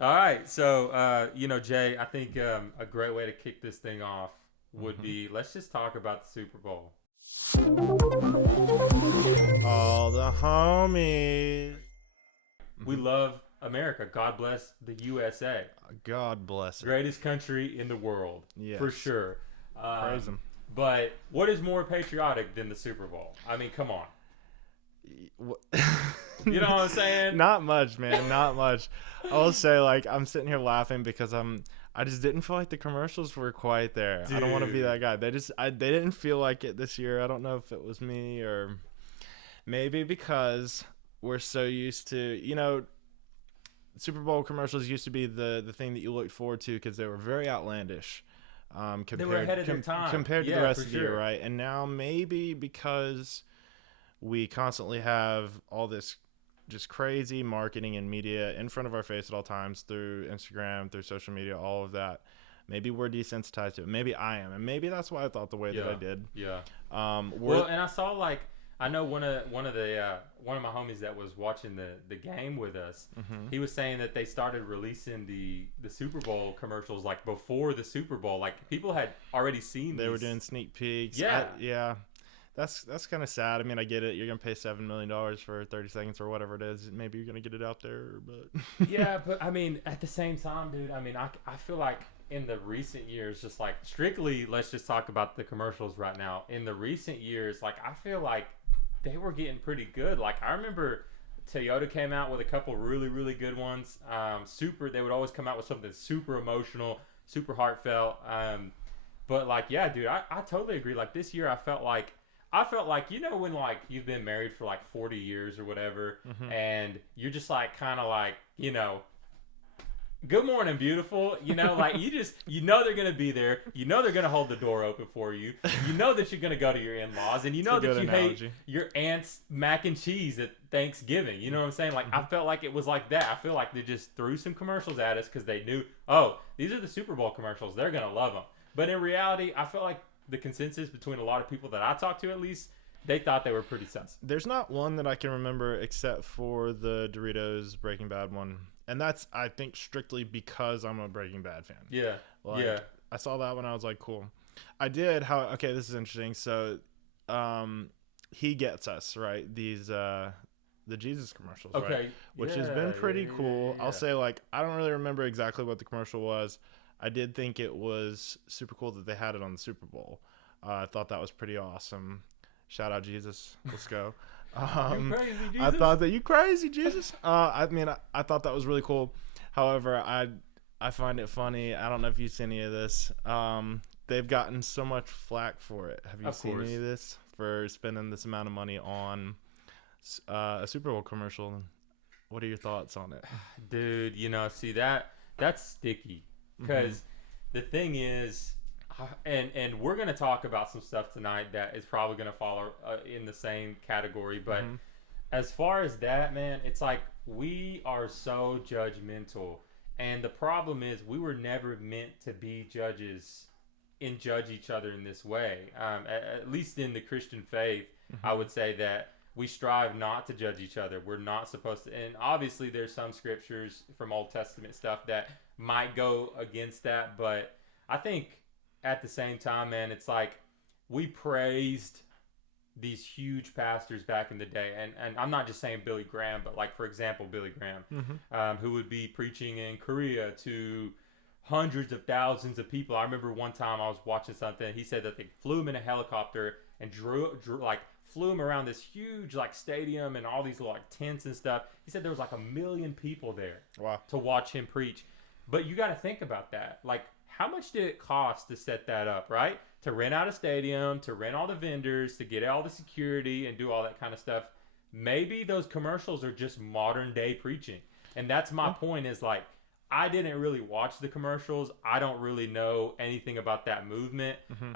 All right. So, Jay, I think a great way to kick this thing off would Hmm. be let's just talk about the Super Bowl. All the homies. We Hmm. love America. God bless the USA. God bless it. Greatest country in the world, for Yes. sure. Praise Um, him. but what is more patriotic than the Super Bowl? I mean, come on. You know what I'm saying? Not much, man. Not much. I will say, like, I'm sitting here laughing because I just didn't feel like the commercials were quite there. I don't want to be Dude. that guy. They didn't feel like it this year. I don't know if it was me or maybe because we're so used to, Super Bowl commercials used to be the thing that you looked forward to because they were very outlandish, They were ahead of their time. compared to the Yeah, for rest of the year, sure. right? And now maybe because we constantly have all this just crazy marketing and media in front of our face at all times through Instagram, through social media, all of that. Maybe we're desensitized to it. Maybe I am, and maybe that's why I thought the way that I Yeah. did. Yeah. We're Well, and I saw like I know one of my homies that was watching the game with us. Mhm. He was saying that they started releasing the Super Bowl commercials like before the Super Bowl. Like people had already seen They were these. doing sneak peeks. Yeah. Yeah, that's kind of sad. I mean, I get it. You're gonna pay $7 million for 30 seconds or whatever it is. Maybe you're gonna get it out there, but Yeah, but I mean, at the same time, dude, I mean, I feel like in the recent years, just like strictly, let's just talk about the commercials right now. In the recent years, like, I feel like they were getting pretty good. Like, I remember Toyota came out with a couple really, really good ones. They would always come out with something super emotional, super heartfelt. But like, yeah, dude, I totally agree. Like this year, I felt like when like you've been married for like 40 years or whatever, Mhm. and you're just like kind of like good morning, beautiful. Like they're gonna be there. They're gonna hold the door open for you. That you're gonna go to your in-laws, and It's a that good you hate analogy. your aunt's mac and cheese at Thanksgiving. You know what I'm saying? Like I Mhm. felt like it was like that. I feel like they just threw some commercials at us because they knew, oh, these are the Super Bowl commercials. They're gonna love them. But in reality, I felt like the consensus between a lot of people that I talked to, at least, they thought they were pretty sus. There's not one that I can remember except for the Doritos Breaking Bad one, and that's I think strictly because I'm a Breaking Bad fan. Yeah, yeah. Like I saw that when I was like, cool. I did how okay, this is interesting. So, he gets us right these the Jesus commercials, right? Okay. Which Yeah, has been yeah, pretty yeah, cool. yeah, I'll yeah. say like I don't really remember exactly what the commercial was. I did think it was super cool that they had it on the Super Bowl. I thought that was pretty awesome. Shout out Jesus, let's go. You Um, crazy, I Jesus? thought that you crazy Jesus. I mean, I thought that was really cool. However, I find it funny. I don't know if you've seen any of this. They've gotten so much flack for it. Have you Of seen course. any of this for spending this amount of money on a Super Bowl commercial? What are your thoughts on it? Dude, see that's sticky Hmm. because the thing is, and we're gonna talk about some stuff tonight that is probably gonna fall in the same category. But Hmm. as far as that, man, it's like we are so judgmental, and the problem is we were never meant to be judges and judge each other in this way. At least in the Christian faith, I Hmm. would say that we strive not to judge each other. We're not supposed to. And obviously, there's some scriptures from Old Testament stuff that might go against that. But I think at the same time, man, it's like we praised these huge pastors back in the day. And I'm not just saying Billy Graham, but like, for example, Billy Graham, Hmm. who would be preaching in Korea to hundreds of thousands of people. I remember one time I was watching something. He said that they flew him in a helicopter and drew like flew him around this huge like stadium and all these like tents and stuff. He said there was like 1 million people there Wow. to watch him preach. But you got to think about that. Like, how much did it cost to set that up, right? To rent out a stadium, to rent all the vendors, to get all the security and do all that kind of stuff. Maybe those commercials are just modern day preaching. And that's my Yeah. point is like, I didn't really watch the commercials. I don't really know anything about that movement. Hmm.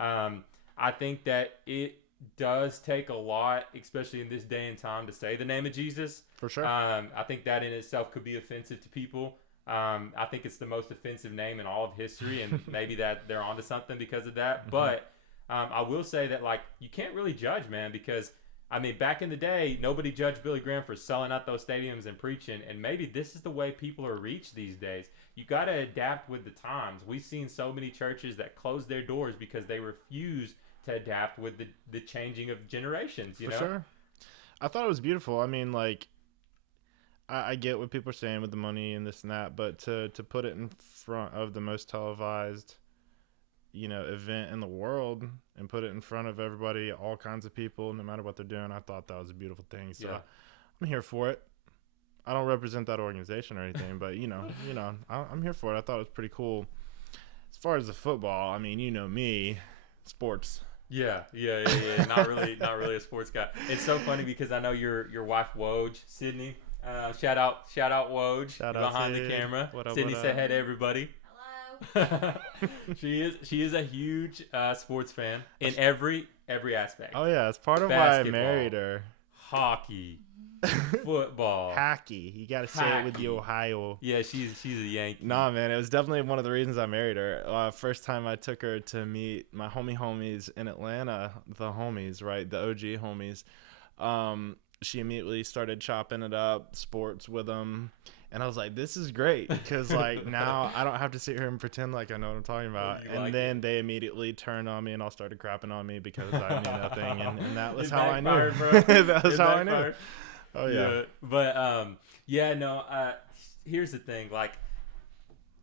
I think that it does take a lot, especially in this day and time, to say the name of Jesus. For sure. I think that in itself could be offensive to people. I think it's the most offensive name in all of history, and maybe that they're onto something because of that. Hmm. But I will say that like you can't really judge, man, because I mean, back in the day, nobody judged Billy Graham for selling out those stadiums and preaching, and maybe this is the way people are reached these days. You got to adapt with the times. We've seen so many churches that close their doors because they refuse to adapt with the changing of generations, you know? For sure. I thought it was beautiful. I mean, like, I get what people are saying with the money and this and that, but to put it in front of the most televised, event in the world and put it in front of everybody, all kinds of people, no matter what they're doing, I thought that was a beautiful thing. So I'm here for it. I don't represent that organization or anything, but I'm here for it. I thought it was pretty cool. As far as the football, I mean, me, sports. Yeah. Not really a sports guy. It's so funny because I know your wife Woj, Sydney. Shout out Woj behind the camera. Sydney said hey to everybody. Hello. She is a huge sports fan in every aspect. Oh yeah, it's part of why I married her. Hockey, football, hockey. You got to say it with the Ohio. Yeah, she's a Yankee. Nah, man, it was definitely one of the reasons I married her. First time I took her to meet my homies in Atlanta, the homies, right, the OG homies. She immediately started chopping it up, sports with them. And I was like, this is great because, like, now I don't have to sit here and pretend like I know what I'm talking about. And then they immediately turned on me and all started crapping on me because I knew nothing. And that was how I knew. That was how I knew. Oh, yeah. But, here's the thing. Like,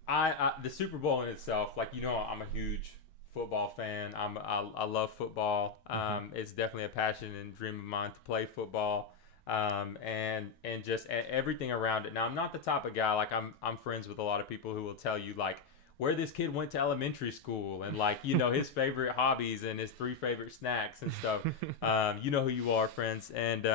the Super Bowl in itself, like, I'm a huge football fan. I love football. It's definitely a passion and dream of mine to play football. And just everything around it. Now, I'm not the type of guy, like, I'm friends with a lot of people who will tell you, like, where this kid went to elementary school and, like, his favorite hobbies and his 3 favorite snacks and stuff. You know who you are, friends. And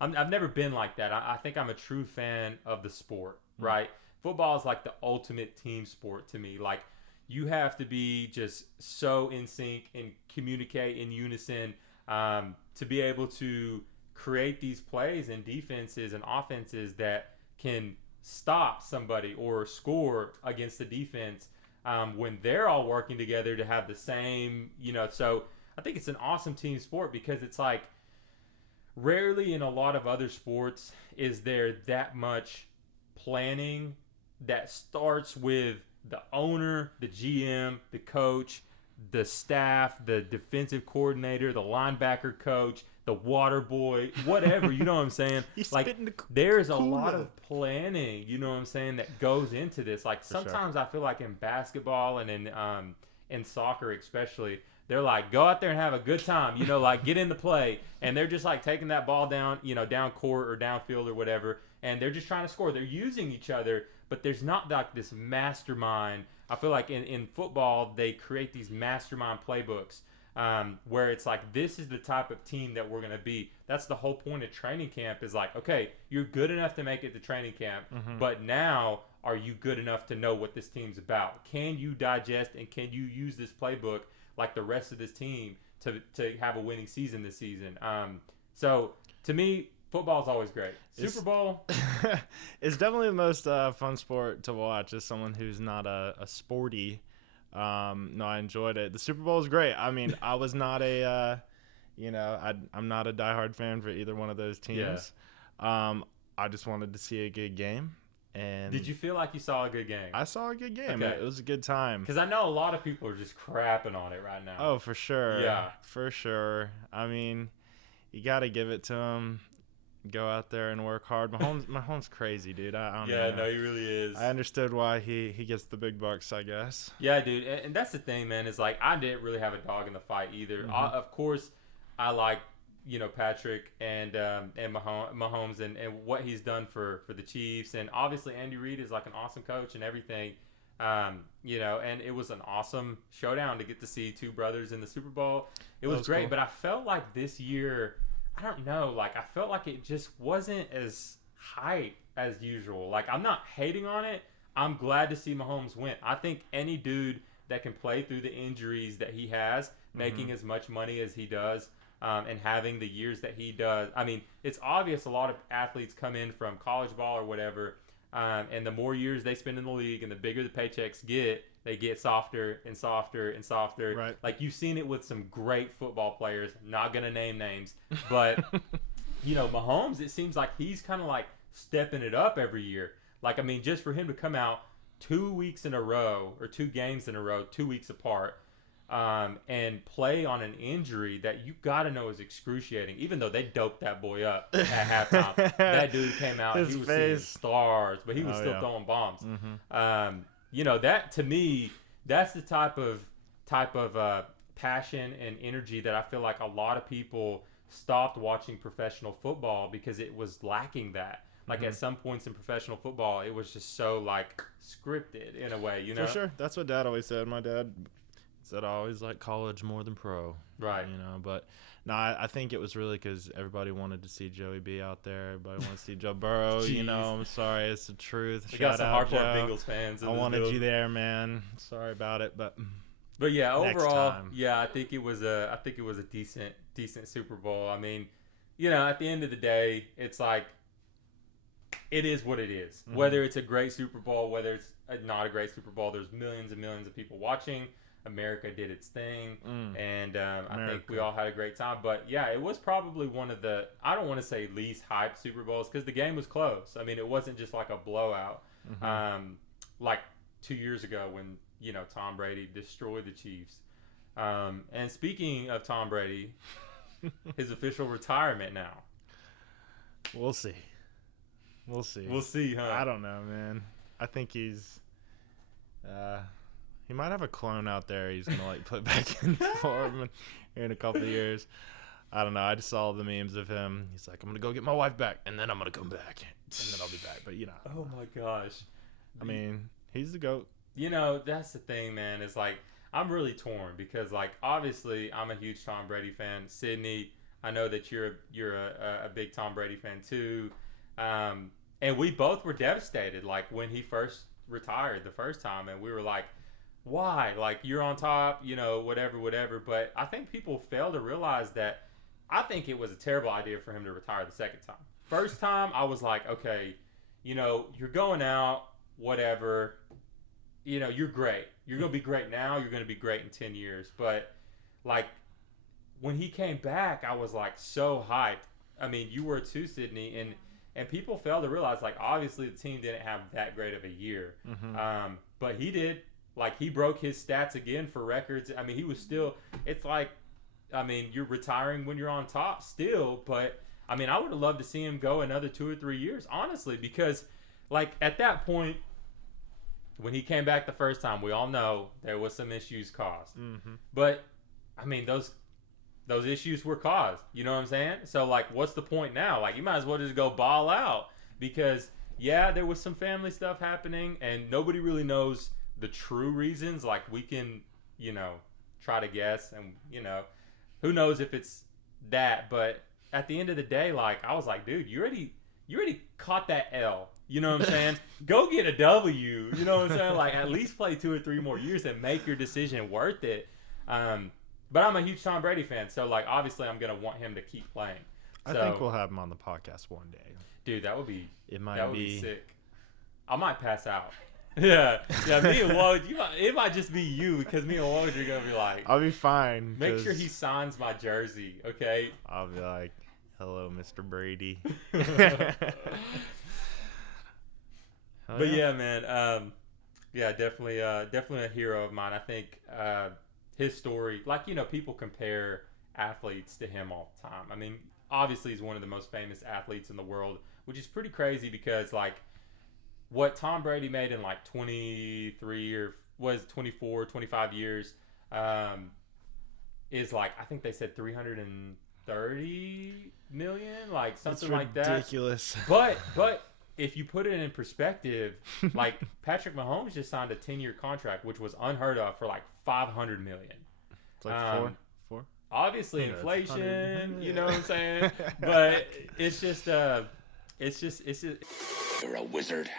I've never been like that. I think I'm a true fan of the sport, right? Football is like the ultimate team sport to me. Like, you have to be just so in sync and communicate in unison to be able to create these plays and defenses and offenses that can stop somebody or score against the defense when they're all working together to have the same, so I think it's an awesome team sport because it's like rarely in a lot of other sports is there that much planning that starts with the owner, the GM, the coach, the staff, the defensive coordinator, the linebacker coach, the water boy, whatever, you know what I'm saying? Like, there's a lot of planning, you know what I'm saying, that goes into this. Like, sometimes I feel like in basketball and in soccer especially, they're like, go out there and have a good time, like, get in the play. And they're just, like, taking that ball down, down court or downfield or whatever, and they're just trying to score. They're using each other, but there's not, like, this mastermind. I feel like in football, they create these mastermind playbooks where it's like, this is the type of team that we're going to be. That's the whole point of training camp is like, okay, you're good enough to make it to training camp, but now are you good enough to know what this team's about? Can you digest and can you use this playbook like the rest of this team to have a winning season this season? So to me, football is always great. Super Bowl. It's definitely the most fun sport to watch as someone who's not a sporty. No, I enjoyed it. The Super Bowl is great. I mean, I was not I'm not a diehard fan for either one of those teams. Yeah. I just wanted to see a good game. And did you feel like you saw a good game? I saw a good game. Okay. It was a good time. Because I know a lot of people are just crapping on it right now. Oh, for sure. Yeah. For sure. I mean, you got to give it to him. Go out there and work hard. Mahomes crazy, dude. I don't know. Yeah, no, he really is. I understood why he gets the big bucks, I guess. Yeah, dude. And that's the thing, man, is like I didn't really have a dog in the fight either. Of course, I like, Patrick and Mahomes and what he's done for the Chiefs. And obviously Andy Reid is like an awesome coach and everything. And it was an awesome showdown to get to see 2 brothers in the Super Bowl. It was great, cool. But I felt like this year, I don't know, like I felt like it just wasn't as hype as usual. Like, I'm not hating on it. I'm glad to see Mahomes win. I think any dude that can play through the injuries that he has, making as much money as he does, and having the years that he does. I mean, it's obvious a lot of athletes come in from college ball or whatever, And the more years they spend in the league and the bigger the paychecks get, they get softer and softer and softer. Right. Like, you've seen it with some great football players. Not going to name names. But, Mahomes, it seems like he's kind of like stepping it up every year. Like, I mean, just for him to come out 2 weeks in a row or 2 games in a row, 2 weeks apart, and play on an injury that you got to know is excruciating, even though they doped that boy up at halftime. That dude came out, he was seeing stars, but he was still throwing bombs. That, to me, that's the type of passion and energy that I feel like a lot of people stopped watching professional football because it was lacking that. Like, at some points in professional football, it was just so, like, scripted in a way, For sure. That's what Dad always said. My dad said I always like college more than pro. Right. But no, I think it was really because everybody wanted to see Joey B out there. Everybody wanted to see Joe Burrow. I'm sorry. It's the truth. We got some hardcore Bengals fans. I wanted you there, man. Sorry about it, but yeah, overall, I think it was a decent Super Bowl. I mean, at the end of the day, it's like, it is what it is. Whether it's a great Super Bowl, whether it's not a great Super Bowl, there's millions and millions of people watching. America did its thing, and I think we all had a great time. But yeah, it was probably one of the, I don't want to say least hyped Super Bowls, because the game was close. I mean, it wasn't just like a blowout, like 2 years ago when Tom Brady destroyed the Chiefs. And speaking of Tom Brady, his official retirement now. We'll see. We'll see, huh? I don't know, man. I think he's he might have a clone out there he's gonna like put back in form in a couple of years. I don't know. I just saw the memes of him. He's like, I'm gonna go get my wife back, and then I'm gonna come back, and then I'll be back. But oh my gosh, I mean, he's the GOAT. That's the thing, man. Is like, I'm really torn because, like, obviously I'm a huge Tom Brady fan. Sydney, I know that you're a big Tom Brady fan too. And we both were devastated, like, when he first retired the first time, and we were like, why? Like, you're on top, whatever. But I think people fail to realize that I think it was a terrible idea for him to retire the second time. First time, I was like, okay, you're going out, whatever. You're great. You're going to be great now. You're going to be great in 10 years. But, like, when he came back, I was, like, so hyped. I mean, you were too, Sydney, and people fail to realize, like, obviously the team didn't have that great of a year. But he did. Like, he broke his stats again for records. I mean, he was still, it's like, I mean, you're retiring when you're on top still. But, I mean, I would have loved to see him go another 2 or 3 years, honestly. Because, like, at that point, when he came back the first time, we all know there was some issues caused. But, I mean, those issues were caused. You know what I'm saying? So, like, what's the point now? Like, you might as well just go ball out. Because, yeah, there was some family stuff happening, and nobody really knows the true reasons. Like, we can, try to guess, and, who knows if it's that. But at the end of the day, like, I was like, dude, you already caught that L. You know what I'm saying? Go get a W. You know what I'm saying? Like, at least play 2 or 3 more years and make your decision worth it. But I'm a huge Tom Brady fan, so, like, obviously I'm going to want him to keep playing. I think we'll have him on the podcast one day. Dude, that would be sick. I might pass out. Yeah, me and Woj, it might just be you, because me and Woj are going to be like, I'll be fine. Make sure he signs my jersey, okay? I'll be like, hello, Mr. Brady. But yeah, man, definitely a hero of mine. I think his story, like, people compare athletes to him all the time. I mean, obviously he's one of the most famous athletes in the world, which is pretty crazy because, like, what Tom Brady made in, like, 24, 25 years is, like, I think they said 330 million, like, something like that. Ridiculous. But if you put it in perspective, like, Patrick Mahomes just signed a 10-year contract, which was unheard of, for, like, $500 million. It's like four? Obviously, inflation, you know what I'm saying? But it's just... You're a wizard.